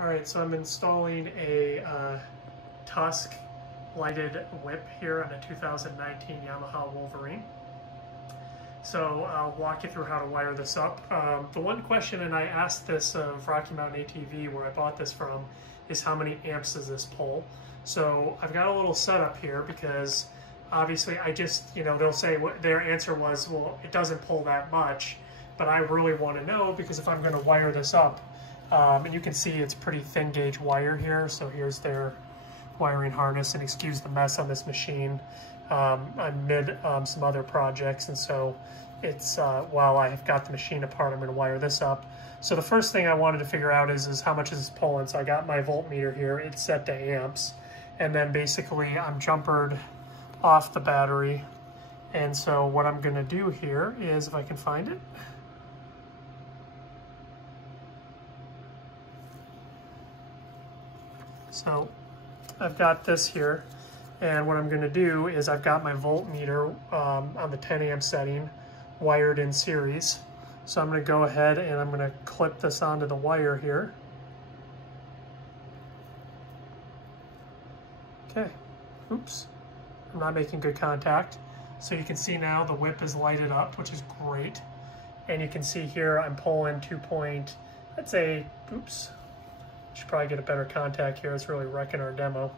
All right, so I'm installing a Tusk lighted whip here on a 2019 Yamaha Wolverine. So I'll walk you through how to wire this up. The one question, and I asked this of Rocky Mountain ATV where I bought this from, is how many amps does this pull? So I've got a little setup here because obviously I just, they'll say what their answer was, well, it doesn't pull that much, but I really want to know because if I'm going to wire this up, and you can see it's pretty thin gauge wire here. So here's their wiring harness, and excuse the mess on this machine. I'm mid some other projects, and so it's while I have got the machine apart, I'm going to wire this up. So the first thing I wanted to figure out is how much is this pulling. So I got my voltmeter here, it's set to amps, and then basically I'm jumpered off the battery. And so what I'm going to do here is, if I can find it, so I've got this here, and what I'm going to do is I've got my voltmeter on the 10 amp setting wired in series. So I'm going to go ahead and I'm going to clip this onto the wire here. Okay, oops, I'm not making good contact. So you can see now the whip is lighted up, which is great. And you can see here I'm pulling 2 point, let's say, oops, should probably get a better contact here. It's really wrecking our demo.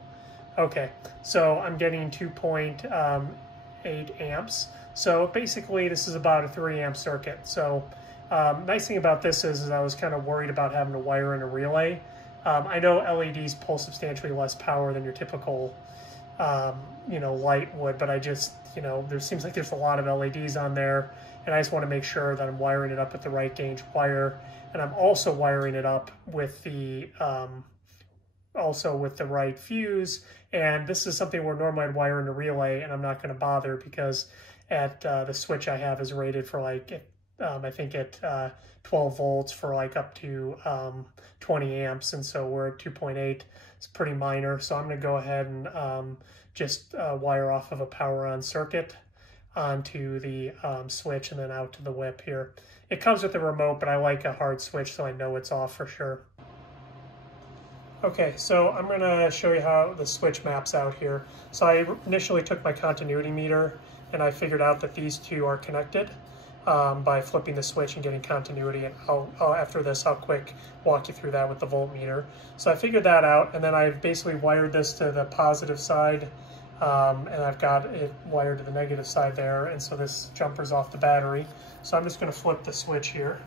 Okay, so I'm getting 2.8 amps. So basically this is about a 3 amp circuit. So nice thing about this is I was kind of worried about having to wire in a relay. I know LEDs pull substantially less power than your typical light would, but I just, there seems like there's a lot of LEDs on there, and I just want to make sure that I'm wiring it up with the right gauge wire. And I'm also wiring it up with the right fuse. And this is something where normally I'd wire in a relay, and I'm not going to bother because at the switch I have is rated for like, I think at 12 volts for like up to 20 amps. And so we're at 2.8. It's pretty minor. So I'm going to go ahead and just wire off of a power on circuit onto the switch and then out to the whip here. It comes with a remote, but I like a hard switch so I know it's off for sure. Okay, so I'm going to show you how the switch maps out here. So I initially took my continuity meter and I figured out that these two are connected by flipping the switch and getting continuity, and after this I'll quick walk you through that with the voltmeter. So I figured that out, and then I've basically wired this to the positive side, and I've got it wired to the negative side there, and so this jumper's off the battery. So I'm just going to flip the switch here,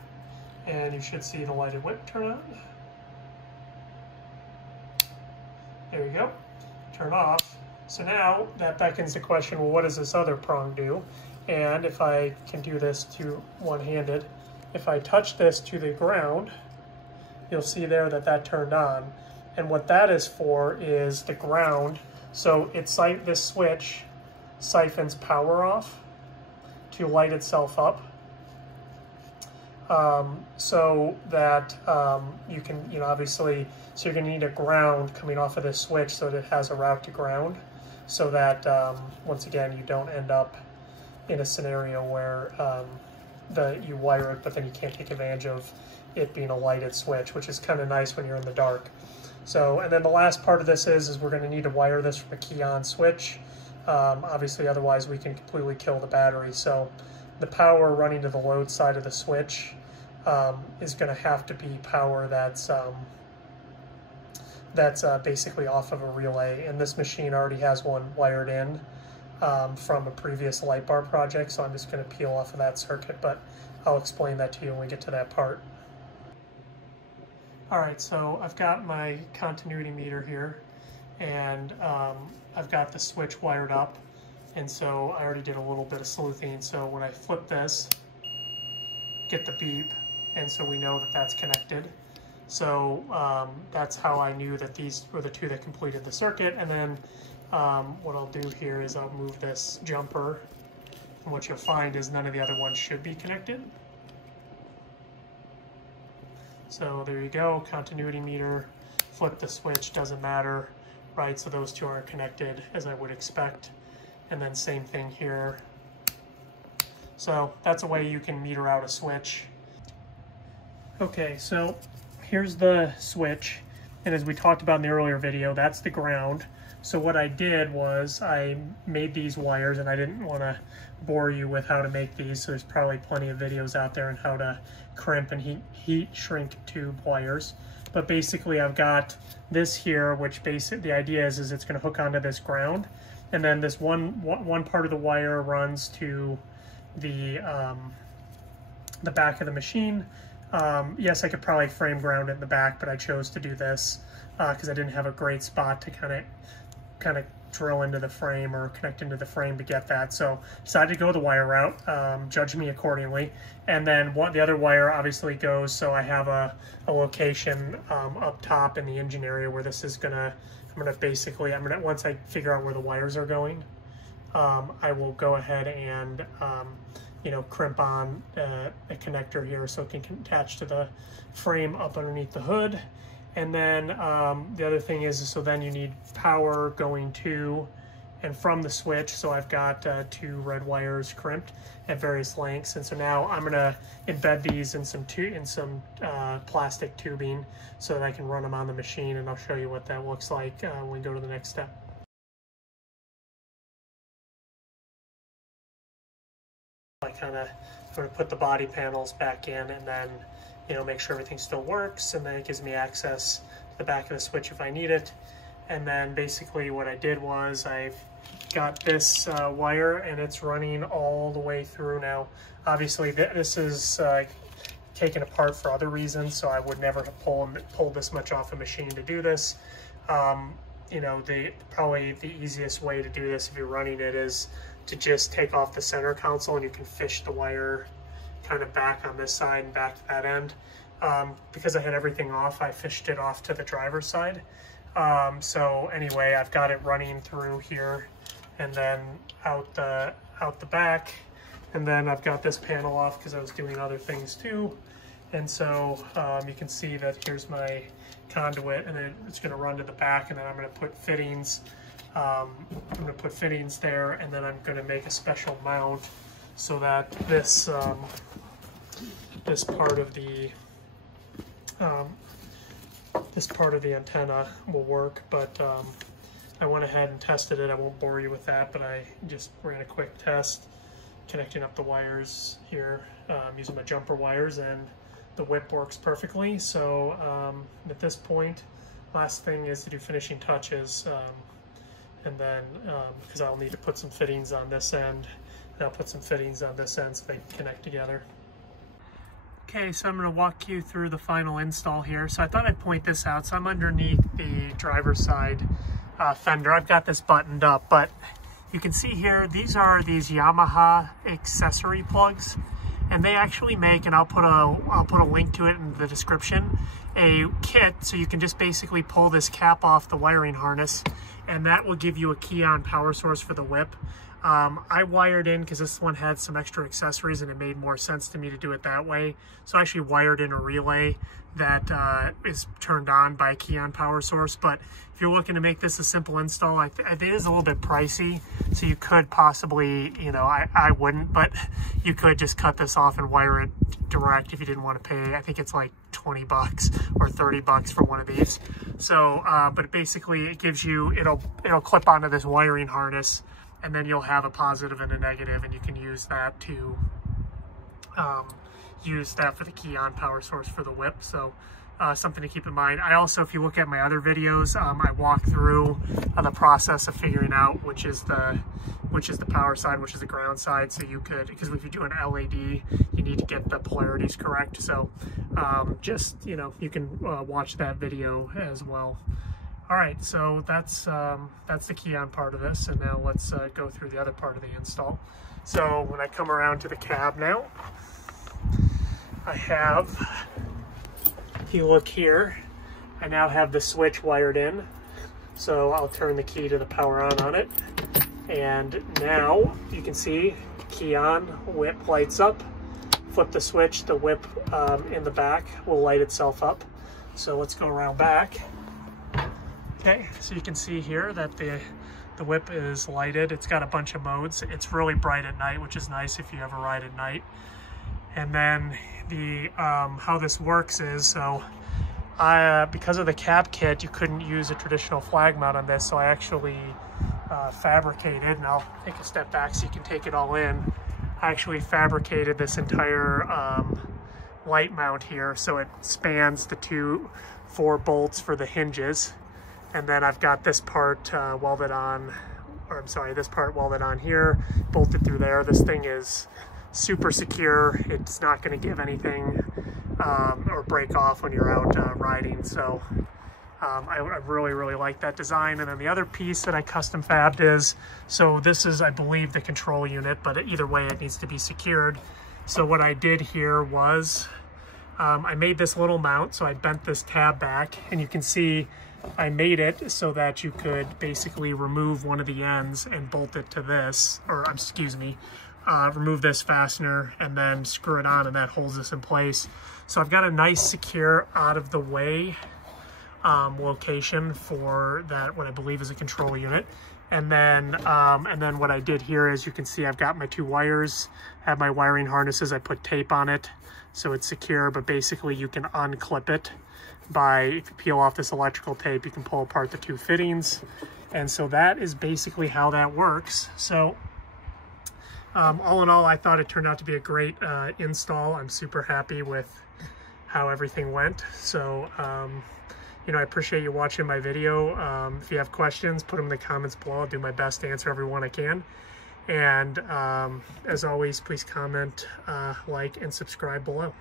and you should see the lighted whip turn on. There you go, turn off. So now that beckons the question, well, what does this other prong do? And if I can do this to one-handed, if I touch this to the ground, you'll see there that that turned on. And what that is for is the ground. So this switch siphons power off to light itself up, so that you can, obviously, so you're going to need a ground coming off of this switch so that it has a route to ground, so that once again you don't end up in a scenario where you wire it but then you can't take advantage of it being a lighted switch, which is kind of nice when you're in the dark. So, and then the last part of this is we're going to need to wire this from a key-on switch. Obviously, otherwise we can completely kill the battery. So the power running to the load side of the switch is going to have to be power that's basically off of a relay. And this machine already has one wired in from a previous light bar project, so I'm just going to peel off of that circuit, but I'll explain that to you when we get to that part. Alright, so I've got my continuity meter here, and I've got the switch wired up, and so I already did a little bit of sleuthing. So when I flip this, get the beep, and so we know that that's connected. So that's how I knew that these were the two that completed the circuit. And then what I'll do here is I'll move this jumper, and what you'll find is none of the other ones should be connected. So there you go, continuity meter, flip the switch, doesn't matter, right? So those two aren't connected as I would expect. And then same thing here. So that's a way you can meter out a switch. Okay, so here's the switch, And as we talked about in the earlier video, that's the ground. So what I did was I made these wires, and I didn't want to bore you with how to make these, so there's probably plenty of videos out there on how to crimp and heat shrink tube wires. But basically I've got this here, which basically the idea is it's going to hook onto this ground, and then this one part of the wire runs to the back of the machine. Yes, I could probably frame ground it in the back, but I chose to do this because I didn't have a great spot to kind of drill into the frame or connect into the frame to get that. So decided to go the wire route. Judge me accordingly. And then the other wire obviously goes, so I have a location up top in the engine area where this is gonna, once I figure out where the wires are going, I will go ahead and crimp on a connector here so it can attach to the frame up underneath the hood. And then the other thing is, so then you need power going to and from the switch. So I've got 2 red wires crimped at various lengths. And so now I'm gonna embed these in some plastic tubing so that I can run them on the machine, and I'll show you what that looks like when we go to the next step. I'm gonna put the body panels back in, and then make sure everything still works, and then it gives me access to the back of the switch if I need it. And then basically what I did was I've got this wire, and it's running all the way through now. Obviously this is taken apart for other reasons, so I would never have pulled this much off a machine to do this. Probably the easiest way to do this if you're running it is to just take off the center console, and you can fish the wire kind of back on this side and back to that end. Because I had everything off, I fished it off to the driver's side. So anyway, I've got it running through here and then out the back, and then I've got this panel off because I was doing other things too. And so you can see that here's my conduit, and then it's going to run to the back, and then I'm going to put fittings. I'm going to put fittings there, and then I'm going to make a special mount so that this part of the antenna will work. But I went ahead and tested it. I won't bore you with that, but I just ran a quick test connecting up the wires here using my jumper wires, and the whip works perfectly. So at this point, last thing is to do finishing touches, and then because I'll need to put some fittings on this end, and I'll put some fittings on this end so they can connect together. Okay, so I'm going to walk you through the final install here. So I thought I'd point this out. So I'm underneath the driver's side fender. I've got this buttoned up, but you can see here, these are these Yamaha accessory plugs, and they actually make, and I'll put a link to it in the description, a kit so you can just basically pull this cap off the wiring harness, and that will give you a key-on power source for the whip. I wired in, because this one had some extra accessories and it made more sense to me to do it that way. So I actually wired in a relay that is turned on by a key-on power source. But if you're looking to make this a simple install, it is a little bit pricey. So you could possibly, I wouldn't, but you could just cut this off and wire it direct if you didn't want to pay. I think it's like 20 bucks or 30 bucks for one of these. So, but basically it gives you, it'll clip onto this wiring harness, and then you'll have a positive and a negative, and you can use that to use that for the key-on power source for the whip. So something to keep in mind. I also, if you look at my other videos, I walk through the process of figuring out which is the power side, which is the ground side. So you could, because if you do an LED, you need to get the polarities correct. So just, you can watch that video as well. All right, so that's the key-on part of this, and now let's go through the other part of the install. So when I come around to the cab now, I have, if you look here, I now have the switch wired in. So I'll turn the key to the power on it, and now you can see key on, whip lights up. Flip the switch, the whip in the back will light itself up. So let's go around back. Okay, so you can see here that the whip is lighted. It's got a bunch of modes. It's really bright at night, which is nice if you ever ride at night. And then the how this works is, so because of the cap kit, you couldn't use a traditional flag mount on this, so I actually fabricated, and I'll take a step back so you can take it all in. I actually fabricated this entire light mount here, so it spans the 4 bolts for the hinges, and then I've got this part welded on, or I'm sorry, this part welded on here, bolted through there. This thing is super secure. It's not going to give anything or break off when you're out riding, so I really like that design. And then the other piece that I custom fabbed is, so this is, I believe, the control unit, but either way it needs to be secured. So what I did here was I made this little mount, so I bent this tab back, and you can see I made it so that you could basically remove one of the ends and bolt it to this, or excuse me, remove this fastener and then screw it on, and that holds this in place. So I've got a nice secure out of the way location for that, what I believe is a control unit. And then what I did here is, you can see I've got my 2 wires, have my wiring harnesses, I put tape on it so it's secure, but basically you can unclip it by, if you peel off this electrical tape, you can pull apart the 2 fittings. And so that is basically how that works. So all in all, I thought it turned out to be a great install. I'm super happy with how everything went. So you know, I appreciate you watching my video. If you have questions, put them in the comments below. I'll do my best to answer every one I can. And as always, please comment, like, and subscribe below.